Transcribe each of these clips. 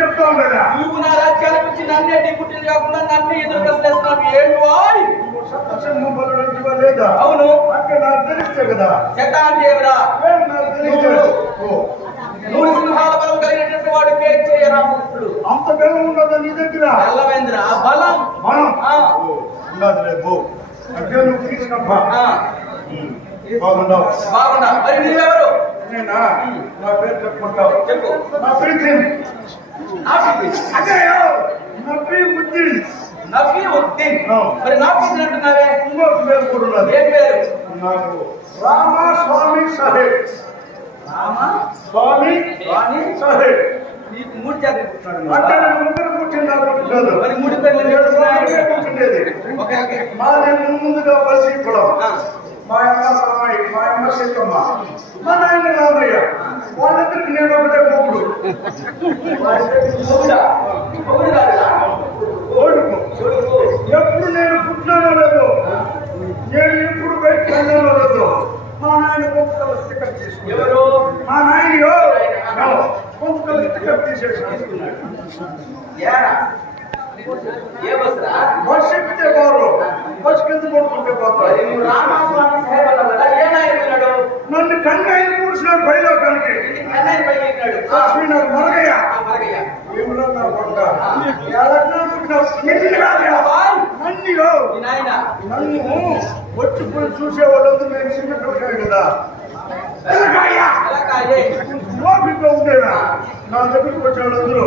చెప్తా కదా నువ్వు నా రాజ్యానికి వచ్చి నన్నే ఢీకుట్టింది కాకుండా నన్ను ఎదురు ప్రశ్నిస్తున్నావు ఏంటి వాయ్ లేదా అవును అంటే నాకు తెలిస్తే కదా శత అంటే ఏమిరా నాకు తెలియదు మూడు సింహాల బలం కలిగినటువంటి వాడు కేక్ చేయరా ఇప్పుడు అంత బలం ఉండదు నీ దగ్గర బలమేంద్ర బలం మనం ఉండదు అంటే నువ్వు తీసుకుంటా బాగుండవు బాగుండా మరి నువ్వెవరు నేనా నా పేరు చెప్పుకుంటావు చెప్పు నా ప్రీతి అదే నా ప్రియ బుద్ధి నఫీఉద్దీన్ మరి నా పేరు అంటున్నావే ఇంకొక పేరు కూడా ఉన్నది ఏ పేరు నాకు రామస్వామి సాహెబ్ రామస్వామి సాహెబ్ నీకు మూడు జాతి పుట్టినాడు అంటే నేను ముగ్గురు పుట్టిన కాదు మరి మూడు పేర్లు పుట్టిండేది ఓకే ఓకే మాది ముందుగా కలిసి కులం మా అమ్మ సీతమ్మ మా నాయన రామయ్య వాళ్ళిద్దరికి నేను ఒకటే మొగుడు ఎప్పుడు నేను పుట్టినానో లేదు నేను ఎప్పుడు బయటకు వెళ్ళానో లేదు మా నాయన కొంతకాల టికెట్ తీసుకున్నాడు మా నాయన కొంతకాల టికెట్ తీసేసుకున్నాడు బస్ ఎక్కితే బారు బస్ కింద కొడుకుంటే పోతాడు నన్ను కన్నాయిని కూర్చున్నాడు పైలోకానికి లక్ష్మీనాథ్ మరగయ్య ఏమిలో నా కొడుక నన్ను వచ్చిపోయి చూసే వాళ్ళందరూ నేను చిన్న చూశాను కదా ఓపిక ఉండేదా నా దగ్గరికి వచ్చే వాళ్ళందరూ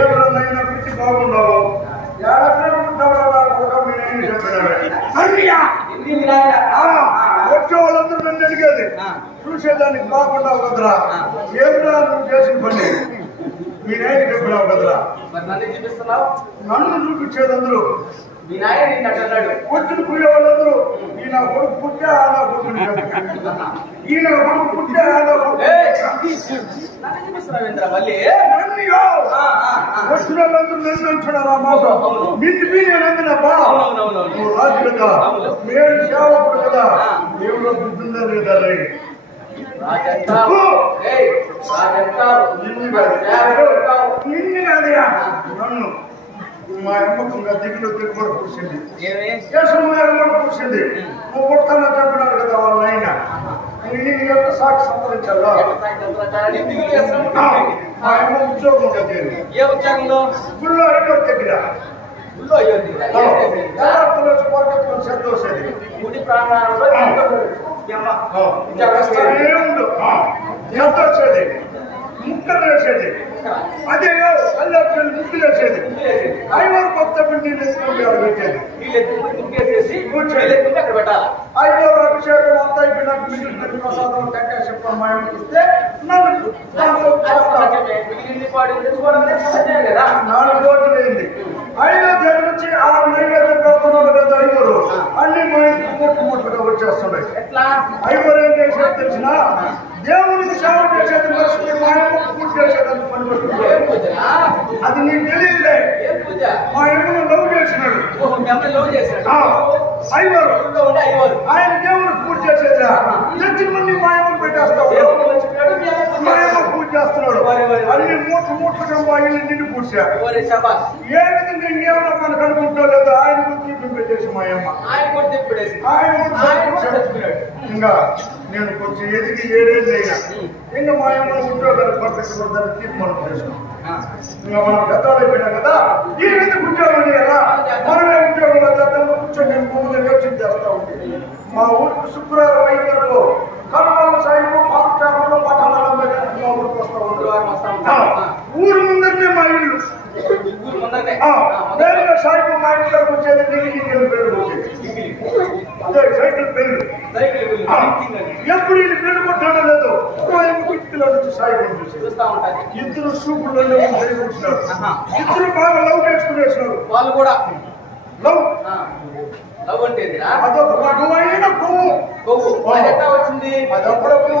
ఏమైనా పిచ్చి బాగుండవు వచ్చే వాళ్ళందరూ నన్ను అడిగేది చూసేదానికి బాగుండవు కదరా ఏమిరా నువ్వు చేసిన పని మీ నాయన చెప్పినావు కదరా నన్ను చూపించేదందరూ మీ నాయన నిన్నట్టు వచ్చిన పోయే వాళ్ళందరూ ఈయన కొడుకు పుట్టే ఆనా కొడుకుని ఈయన కొడుకు పుట్టే ఆనా మళ్ళీ వచ్చిన వాళ్ళందరూ నన్ను అంటున్నారా మాట నిన్ను నేను అందినబ్బా నువ్వు రాజు కదా మేము సేవకుడు కదా దేవుడు బుద్ధిందా లేదా నిన్ను కాదయా నన్ను మా అమ్మకు దిగులు దిగుబడి కూర్చుంది కూర్చుంది నువ్వు పుడతానో చెప్పినారు కదా వాళ్ళ నాయన నీ యొక్క సాక్షి సంపాదించాలా మా అమ్మ ఉద్యోగం ఉండేది ఏ ఉద్యోగంలో గుళ్ళో అయ్యో దగ్గర సంతోషేది గుడి ప్రాంగణంలో సంతోషేది ముక్కలు వేసేది అదే అల్లెలు ముక్కులు వేసేది ఐవరు కొత్త పిండి పెట్టేది ఐవరు అభిషేకం అంతా అయిపోయినాక మిగిలిన ప్రసాదం టెంకాయ చెప్పడం మా అమ్మకి ఇస్తే నన్ను 4 రోజులు అయింది 5వ తేదీ నుంచి 6 నైవేద్యం పెడుతున్నారు కదా ఐవరు అన్ని మా ఇంటికి ముట్టుగా వచ్చేస్తున్నాయి ఐవరు ఏం చేసేది తెలిసిన దేవుడికి సేవ చేసేది మర్చిపోయి మా అమ్మకు పూజ చేసేదాన్ని పని పెట్టుకుంటాడు అది నీకు తెలియదులే మా అమ్మను లవ్ చేసినాడు ఐవరు ఆయన దేవుడికి పూజ చేసేదా తెచ్చిన మంది మా అమ్మను పెట్టేస్తాడు మా అమ్మ పూజ చేస్తున్నాడు అన్ని మూటలుగా మా ఇల్లు నిండి పూజా ఏ విధంగా ఇంకేమైనా మనకు అనుకుంటా లేదా ఆయన గుర్తింపు పెట్టేసి మా అమ్మ ఇంకా నేను కొంచెం ఎదిగి 7 ఏళ్ళు అయినా ఇంకా మా అమ్మ ఉద్యోగాలు పట్టుకుంటారు తీర్మానం చేసుకున్నాం ఇంకా మనం పెద్దవాళ్ళు అయిపోయినా కదా ఈ విధంగా ఉద్యోగం చేయాలా మనమే ఉద్యోగంలో చేద్దాం కూర్చొని నేను భూమిలో యోచన చేస్తా ఉంటుంది మా ఊరికి శుక్రవారం అయిన వరకు కర్మల సాయిబు పాఠశాలలో పట్టణాల మీద మా ఊరికి వస్తా ఉంటాం ఊరు ముందరనే మా ఇల్లు నేరుగా సాయిబు మా ఇంట్లోకి వచ్చేది నీళ్ళు పేరు వచ్చేది అదే సైకిల్ పేరు ఎప్పుడు ఈయన పేరు కొట్టాడో లేదో కిటికీలో నుంచి సాయిబు చూస్తా ఉంటారు ఇద్దరు సూపుల్లో వచ్చినారు ఇద్దరు బాగా లవ్ చేసుకునేసినారు వాళ్ళు కూడా లవ్ అంటే అదొక రకమైన కొవ్వు ఎట్లా వచ్చింది అది అప్పుడప్పుడు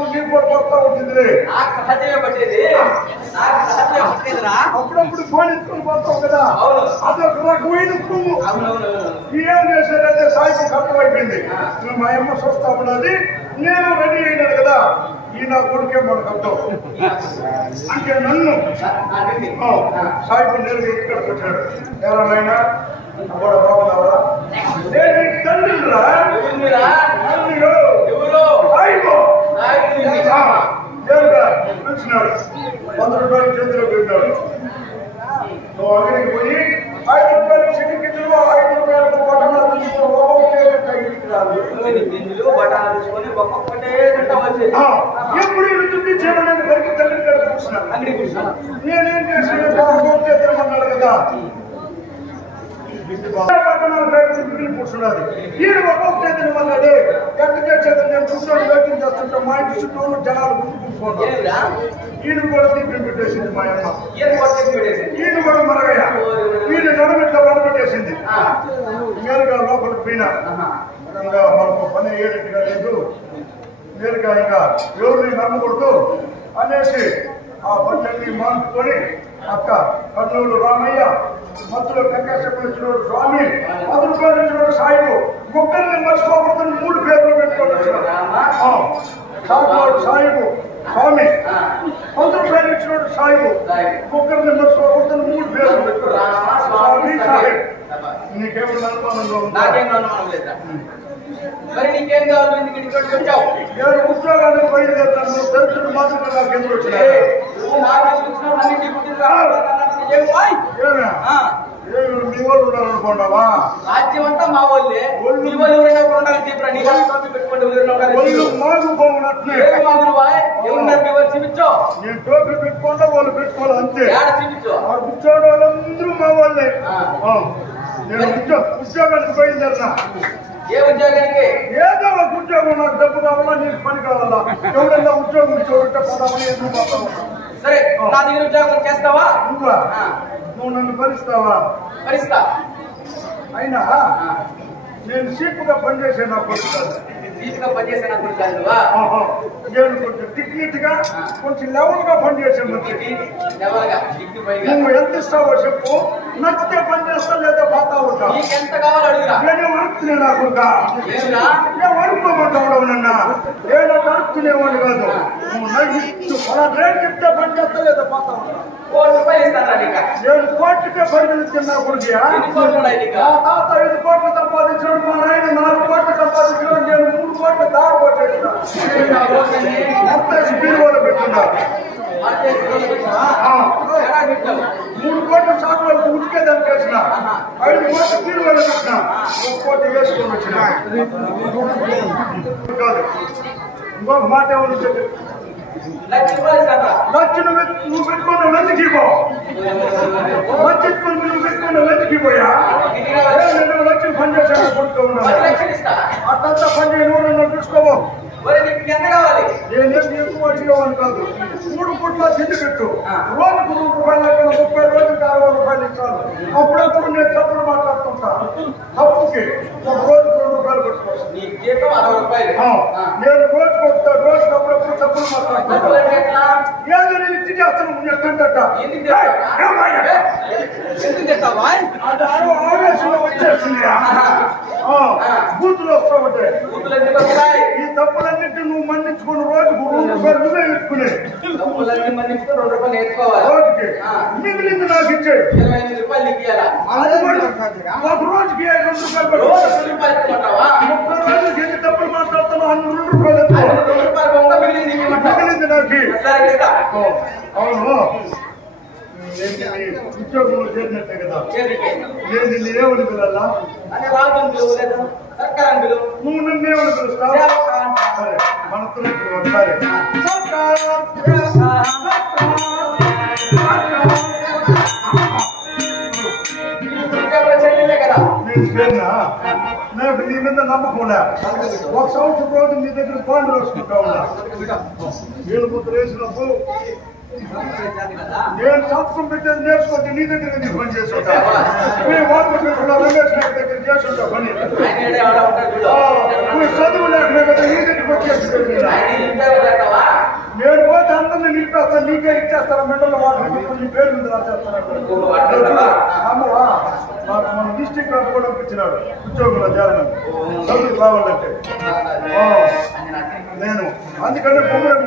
పడుతూ ఉంటుంది సహజమే పట్టేది అప్పుడప్పుడు ఫోన్ ఎత్తుకుని పోతాం కదా అదొక రకమైన కొవ్వు ఏం చేశారంటే సాయికి అర్థమైపోయింది మా అమ్మ చూస్తా ఉన్నది నేను రెడీ అయినాడు కదా ఈ నా కొడుకే మనకు అర్థం అంటే నన్ను సాయిబు నేను ఇక్కడికి వచ్చాడు ఎవరైనా కూడా బాగున్నావా నేను తండ్రిరా పిలిచినాడు 100 రూపాయలు చేతిలో పెట్టాడు నువ్వు అంగడికి పోయి 5 రూపాయలు చిటికిలు 5 రూపాయలకు బట్టలు తీసుకొని ఎప్పుడు రుచి చేయడానికి పెరిగి తల్లి కూర్చున్నాను నేనేం చేసిన తిరగమన్నాడు కదా కూర్చున్నది ఈయన ఒక్కొక్క తినమన్నాడు గట్టి చేసేది నేను కూర్చొని వెయిటింగ్ చేస్తుంటే మా ఇంటి చుట్టూ జనాలు కూర్చుకుంటున్నాను ఈయన కూడా దీపం పెట్టేసింది మా అమ్మ ఈయన కూడా మరగయ్య ఈయన నడమిట్లో వడబెట్టేసింది నేరుగా లోపలికి పోయినా ఇంకా మనకు పని అయ్యేటట్టుగా లేదు నేరుగా ఇంకా ఎవరిని నమ్మకూడదు అనేసి ఆ పని మానుకొని అక్క కర్నూలు రామయ్య మధ్యలో వెంకటేశ్వర స్వామి 10 రూపాయలు ఇచ్చినాడు సాయిబు ముగ్గురిని మర్చిపోకుండా 3 పేర్లు పెట్టుకొని వచ్చినాడు సాయిబు స్వామి 10 రూపాయలు ఇచ్చినాడు సాయిబు ముగ్గురిని మర్చిపోకుండా 3 పేర్లు పెట్టుకున్నాడు స్వామి సాహిబ్ నీకేమన్నా అనుమానంగా ఉందా మరి నీకేం కావాలి ఎందుకు ఇక్కడికి వచ్చావు నేను ఉద్యోగానికి బయలుదేరుతాను దరిద్రుడు మాత్రమే నాకు ఎందుకు వచ్చినాయి మీ వాళ్ళు ఉన్నారనుకోండావా రాజ్యం అంతా మా వాళ్ళే మీ వాళ్ళు ఎవరైనా ఉండాలి చెప్పరా నీ వాళ్ళు పెట్టుకోండి మాకు బాగున్నట్లే ఏమన్నారు మీ వాళ్ళు చూపించో నేను టోపీ పెట్టుకుంటా వాళ్ళు పెట్టుకోవాలి అంతే చూపించో ఆ కూర్చోని వాళ్ళందరూ మా వాళ్ళే నేను ఉద్యోగానికి బయలుదేరినా ఏ ఉద్యోగానికి ఏదో ఒక ఉద్యోగం నాకు డబ్బు కావాలా నీకు పని కావాలా ఎవరైనా ఉద్యోగం ఇచ్చేవారంటే పదామని ఎందుకు మాట్లాడతా సరే నా దగ్గర ఉద్యోగం చేస్తావా నువ్వు నన్ను భరిస్తావా భరిస్తా అయినా నేను సీపుగా పనిచేసే నా కొడుకు సీపుగా పనిచేసే నా కొడుకు కాదు నేను కొంచెం డిగ్నిట్ గా కొంచెం లెవెల్ గా పనిచేసే నువ్వు ఎంత ఇస్తావో చెప్పు నచ్చితే పని చేస్తా లేదా పోతా ఉంటా ఎంత కావాలో అడుగురా నేనేం అడుగుతున్నా నా కొడుక నేను అడుక్కోమంటావు నన్న నేను అడుక్కునేవాడు కాదు నువ్వు అలా రేట్ చెప్తే పని చేస్తా లేదా పోతా ఉంటా 1 రూపాయలు ఇస్తాను నేను కోట్లకే పరిగెత్తున్నా కొడుకు తాత 5 కోట్లు సంపాదించాడు మా నాయన 4 కోట్లు సంపాదించాడు నేను 3 కోట్లు దారి కొట్టేసిన బీరువాలో పెట్టున్నా 3 కోట్ల షాపులకు ఉతికేదానికి వేసిన 5 కోట్లు బీరువాలో పెట్టిన 1 కోట్లు వేసుకొని వచ్చిన కాదు ఇంకొక మాట ఏమని చెప్పి లక్ష నువ్వు పెట్టుకున్న వెతికిపో నువ్వు పెట్టుకున్న వెతికిపోయా 2 లక్షలు పని చేశాను కొడుతూ ఉన్నాను అట్లంతా పని చేయ నువ్వు చూసుకోవో ఎంత కావాలి నేనేం ఎక్కువ అడిగేవాడిని కాదు 3 పూట్ల తిండి పెట్టు రోజుకు 2 రూపాయలు లెక్కన 30 రోజులకు 60 రూపాయలు ఇచ్చాను అప్పుడప్పుడు నేను తప్పుడు మాట్లాడుతుంటా తప్పుకి ఒక రోజుకు 2 రూపాయలు పెట్టుకోవచ్చు నేను రోజుకు అప్పుడప్పుడు తప్పులు మాట్లాడుతుంటా ఏదో నేను ఇచ్చి చేస్తాను ఎట్టంట ఆవేశంలో వచ్చేస్తుంది బూతులు వస్తా ఉంటాయి ఈ తప్పులన్నింటి నువ్వు మన్నించుకుని రోజుకు 2 రూపాయలు నువ్వే ఎత్తుకునే రోజుకి మిగిలింది నాకు ఇచ్చే 25 రూపాయలు ఒక రోజుకి 2 రూపాయలు 30 రోజులకి ఎన్ని తప్పులు మాట్లాడుతాను 2 రూపాయలు మిగిలింది నాకు అవును ఉద్యోగంలో చేరినట్టే కదా నేను ఏమని పిల్లల్లా నువ్వు నన్ను ఏమని పిలుస్తావు సరే మనతో ఒకసారి నేను చేరినా నాకు నీ మీద నమ్మకుండా 1 సంవత్సరం రోజు నీ దగ్గర ఫోన్ రాసుకుంటా ఉన్నా వీళ్ళు ముద్ర వేసినప్పుడు నేను సంతకం పెట్టేది నేర్చుకుంటే నీ దగ్గర నీకు పని చేసుకుంటా రమేష్ నాయుడు దగ్గర చేసుకుంటా పని నువ్వు చదువు లేకుండా కదా నీ దగ్గరికి వచ్చేసి నేను పోతే అందరినీ నిలిపేస్తాను నీకే ఇచ్చేస్తాను మెండల్లో వాటర్ నీ పేరు మీద రాసేస్తాను అమ్మవా నాకు మన డిస్ట్రిక్ట్ లో కూడా ఇచ్చినాడు ఉద్యోగంలో చేరను చదువు కావాలంటే నేను అందుకని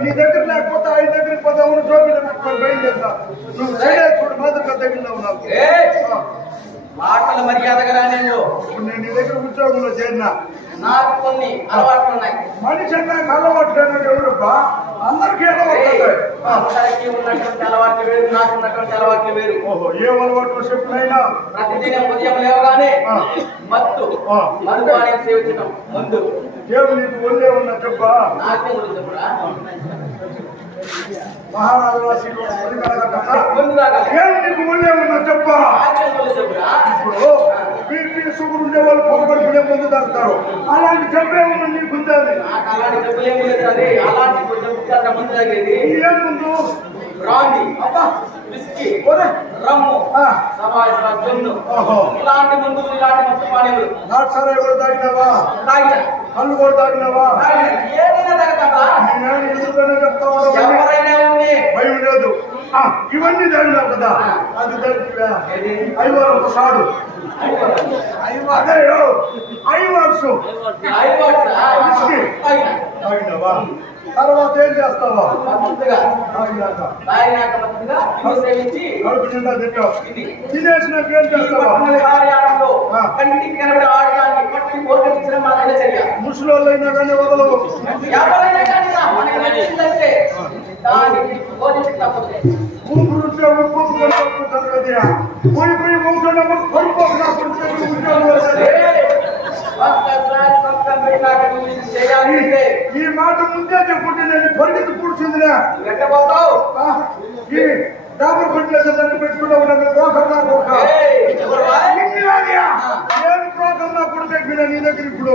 నీ దగ్గర లేకపోతే ఆయన దగ్గరికి పోదామని జోబీలో పెట్టుకొని బయలుదేరుతా. నువ్వు చూడు మాదిరిగా దగ్గరలో ఉన్నావు. మాటల మర్యాదగా నేను ఇప్పుడు నేను నీ దగ్గర ఉద్యోగంలో చేరినా. నాకు కొన్ని అలవాట్లు ఉన్నాయి. మనిషి అన్నాక అలవాట్లు అనేది ఎవరుబ్బా? అందరికీ అలవాట్లు ఉంటాయి. అందరికీ ఉన్నటువంటి అలవాట్లు వేరు, నాకు ఉన్నటువంటి అలవాట్లు వేరు. ఓహో, ఏం అలవాట్లు చెప్పునైనా? ప్రతిదినం ఉదయం లేవగానే మత్తు మధుపానం సేవించడం ముందు. ఏమి నీకు ఒళ్ళే ఉన్నా చెప్పా? నాకే ముందు మహారాజు ఏమి నీకు ఒళ్ళే ఉన్నా చెప్పా? ఇప్పుడు బీపీ షుగర్ ఉండే వాళ్ళు పొగబడుకునే ముందు తాగుతారు. అలాంటి జబ్బే ఉన్నా నీకు ఉందని. అలాంటి జబ్బులు ఏమి లేదు. అలాంటి జబ్బు ముందు తాగేది ఏం ముందు? బ్రాండీ, విస్కీ, రమ్ము, జొన్ను, ఇలాంటి మందులు, ఇలాంటి మొత్తం పానీయులు. నాకు సరే కూడా తాగినావా? తాగిన కళ్ళు కూడా తాగినావా? ఏదైనా తాగుతావా? నేను ఎందుకనే చెప్తావా? ఎవరైనా ఉంది భయం లేదు. ఇవన్నీ తాగినావు కదా, అది తగ్గివా? ఐవారు ఒక సాడు అదే ఐవార్సు తాగినావా? తర్వాత ఏం చేస్తావా? కడుపు నిండా తింటావు. తినేసినాక ఏం చేస్తావా? ముసలి అయినా కానీ వదలవు. ఊపిరుంటే ఉప్పు కదా, పోయి పోయి ఊపినప్పుడు పడిపోకుండా ఈ మాట ముందే చెప్పుంటే నేను పరిగెత్తి కూర్చుందిరా. ఈ డాబర్ కొట్లేదు దాన్ని పెట్టుకుంటా ఉన్నాను. నేను ప్రోకన్నా కొడుకు నీ దగ్గర ఇప్పుడు